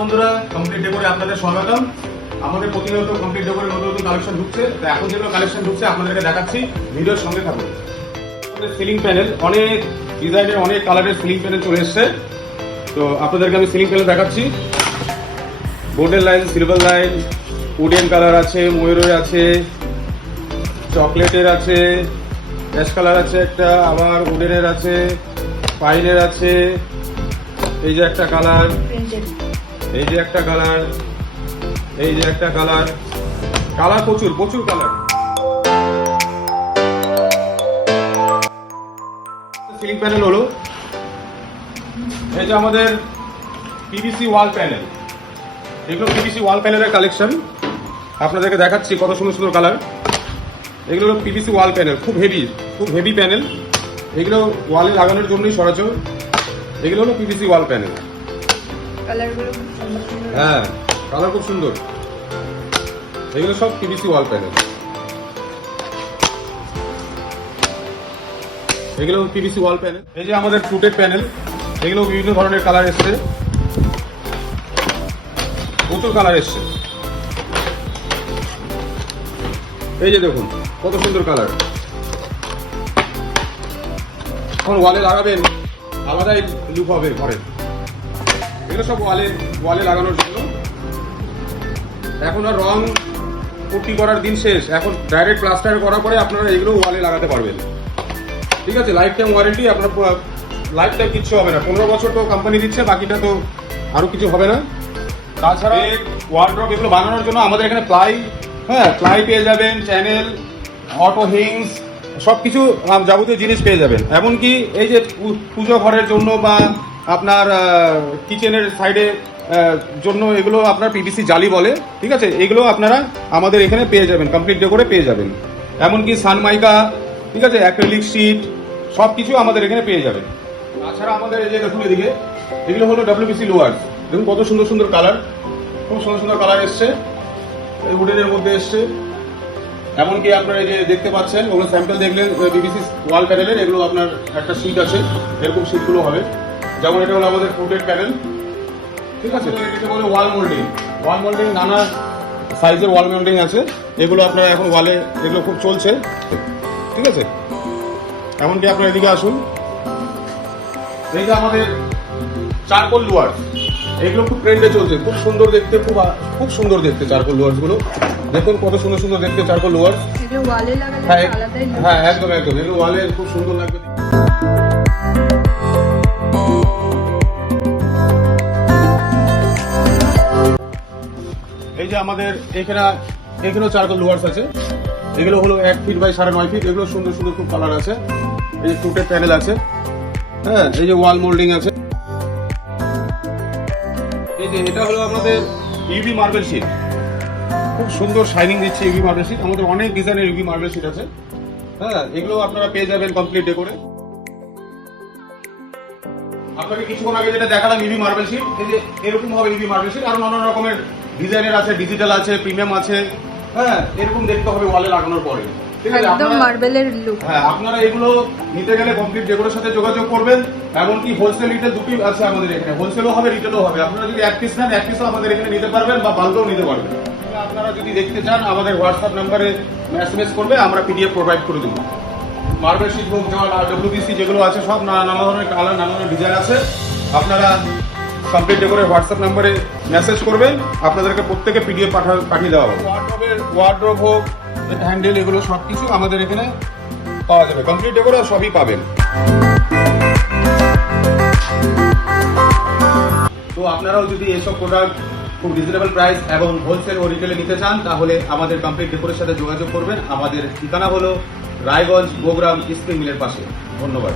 বন্ধুরা, কমপ্লিট ডেকোরে আপনাদের স্বাগতম। আমাদের প্রতিনিয়ত কমপ্লিট ডেকোরে নতুন নতুন কালেকশন ঢুকছে, তো এখন যেগুলো কালেকশন ঢুকছে আপনাদেরকে দেখাচ্ছি, ভিডিওর সঙ্গে থাকুন। সিলিং প্যানেল, অনেক ডিজাইনের অনেক কালারের সিলিং প্যানেল চলে এসছে, তো আপনাদেরকে আমি সিলিং প্যানেল দেখাচ্ছি। Golden line, silver line, wooden colour আছে, ময়ূরের আছে, চকলেটের আছে, অ্যাশ কালার আছে একটা, আবার উডেনের আছে, পাইনের আছে, এই যে একটা কালার, এই যে একটা কালার, এই যে একটা কালার, কালার প্রচুর প্রচুর কালার। সিলিং প্যানেল হলো এই যে আমাদের পিভিসি ওয়াল প্যানেল, এগুলো পিভিসি ওয়াল প্যানেলের কালেকশন আপনাদেরকে দেখাচ্ছি, কত সুন্দর সুন্দর কালার। এগুলো হলো পিভিসি ওয়াল প্যানেল, খুব হেভি প্যানেল, এগুলো ওয়ালে লাগানোর জন্যই সরাসরি। এগুলো হলো পিভিসি ওয়াল প্যানেল, হ্যাঁ কালার খুব সুন্দর। এগুলো সব পিভিসি ওয়াল প্যানেল, এগুলো পিভিসি ওয়াল প্যানেল। এই যে আমাদের ফ্লুটেড প্যানেল, এগুলো বিভিন্ন ধরনের কালার এসছে, প্রচুর কালার এসছে। এই যে দেখুন কত সুন্দর কালার। এখন ওয়ালে লাগাবেন, আলাদাই লুক হবে ঘরের। এগুলো সব ওয়ালে লাগানোর জন্য। এখন আর রং পুটি করার দিন শেষ, এখন ডাইরেক্ট প্লাস্টার করার পরে আপনারা এগুলো ওয়ালে লাগাতে পারবেন। ঠিক আছে, লাইফ টাইম ওয়ারেন্টি, আপনার লাইফ টাইম কিচ্ছু হবে না। 15 বছর তো কোম্পানি দিচ্ছে, বাকিটা তো আরো কিছু হবে না। তাছাড়া ওয়ার্ড্রপ এগুলো বানানোর জন্য আমাদের এখানে প্লাই পেয়ে যাবেন, চ্যানেল, অটো হিংস, সবকিছু যাবতীয় জিনিস পেয়ে যাবেন। এমনকি এই যে পুজো ঘরের জন্য বা আপনার কিচেনের সাইডে জন্য, এগুলো আপনার পিভিসি জালি বলে, ঠিক আছে, এগুলো আপনারা আমাদের এখানে পেয়ে যাবেন, কমপ্লিট ডেকোরে পেয়ে যাবেন। এমনকি সানমাইকা, ঠিক আছে, অ্যাক্রিলিক শিট, সব কিছু আমাদের এখানে পেয়ে যাবেন। তাছাড়া আমাদের এই যে দেখুন এদিকে, এগুলো হলো ডব্লিউপিসি লোয়ার, দেখুন কত সুন্দর সুন্দর কালার, খুব সুন্দর সুন্দর কালার এসছে, এই উডেনের মধ্যে এসছে। এমনকি আপনারা এই যে দেখতে পাচ্ছেন, ওগুলো স্যাম্পল দেখলেন পিভিসি ওয়াল প্যানেলের, এগুলো আপনার একটা শীট আছে, এরকম শীটগুলো হবে। যেমন এটা হলো আমাদের ফ্লুটেড প্যানেল, ঠিক আছে। এটাকে বলে ওয়াল মোল্ডিং, নানা সাইজের ওয়াল মোল্ডিং আছে, এগুলো আপনারা এখন ওয়ালে, এগুলো খুব চলছে, ঠিক আছে। এমনকি আপনারা এদিকে আসুন, এই যে আমাদের চারকোল লুয়ার, এগুলো খুব ট্রেন্ডে চলছে, খুব সুন্দর দেখতে, খুব সুন্দর দেখতে চারকোল লুয়ার্স গুলো। দেখুন কত সুন্দর সুন্দর দেখতে চারকোল লুয়ার। হ্যাঁ একদম, এগুলো ওয়ালে খুব সুন্দর লাগবে। এই যে আমাদের এখানেও চারকোল লুয়ার্স আছে, এগুলো হলো 1 ফিট বাই 9.5 ফিট, এগুলো সুন্দর সুন্দর খুব কালার আছে। এই যে ফ্লুটেড প্যানেল আছে, হ্যাঁ, এই যে ওয়াল মোল্ডিং আছে। এই যে এটা হলো আমাদের ইউভি মার্বেল শিট, খুব সুন্দর শাইনিং দিচ্ছে ইউভি মার্বেল শিট। আমাদের অনেক ডিজাইনের ইউভি মার্বেল শিট আছে, হ্যাঁ, এগুলো আপনারা পেয়ে যাবেন কমপ্লিট ডেকোরে। আপনাকে কিছুক্ষণ আগে যেটা দেখালাম ইউভি মার্বেল শিট, এই যে এরকম হবে ইউভি মার্বেল শিট, আর নানা রকমের ডিজাইনের আছে, ডিজিটাল আছে, প্রিমিয়াম আছে, হ্যাঁ, এরকম দেখতে হবে ওয়ালে লাগানোর পরে, ঠিক আছে। একদম মার্বেলের লুক। হ্যাঁ, আপনারা এগুলো নিতে গেলে কমপ্লিট ডেকোরের সাথে যোগাযোগ করবেন। এমনকি হোলসেল রিটেল দুটোই আছে আমাদের এখানে, হোলসেলও হবে, রিটেলও হবে। আপনারা যদি 1 পিস নেন, 1 পিসও আমাদের এখানে নিতে পারবেন, বা বাল্কও নিতে পারবেন। আপনারা যদি দেখতে চান, আমাদের হোয়াটসঅ্যাপ নাম্বারে এসএমএস করবে, আমরা পিডিএফ প্রোভাইড করে দেবো। মার্বেল শিট হোক, ডব্লিউপিসি যেগুলো আছে, সব নানা ধরনের কালার, নানা ধরনের ডিজাইন আছে। আপনারা কমপ্লিট ডেকোরের হোয়াটসঅ্যাপ নাম্বারে মেসেজ করবেন, আপনাদেরকে প্রত্যেকে পিডিএফ পাঠিয়ে দেওয়া হবে। ওয়ার্ডরোব হোক, হ্যান্ডেল, এগুলো সব কিছু আমাদের এখানে পাওয়া যাবে, কমপ্লিট ডেকোরে সবই পাবেন। তো আপনারাও যদি এসব প্রোডাক্ট খুব রিজনেবল প্রাইস এবং হোলসেল ও রিটেলে নিতে চান, তাহলে আমাদের কমপ্লিট ডেকোরের সাথে যোগাযোগ করবেন। আমাদের ঠিকানা হলো রায়গঞ্জ, গোগ্রাম স্প্রিং মিলের পাশে। ধন্যবাদ।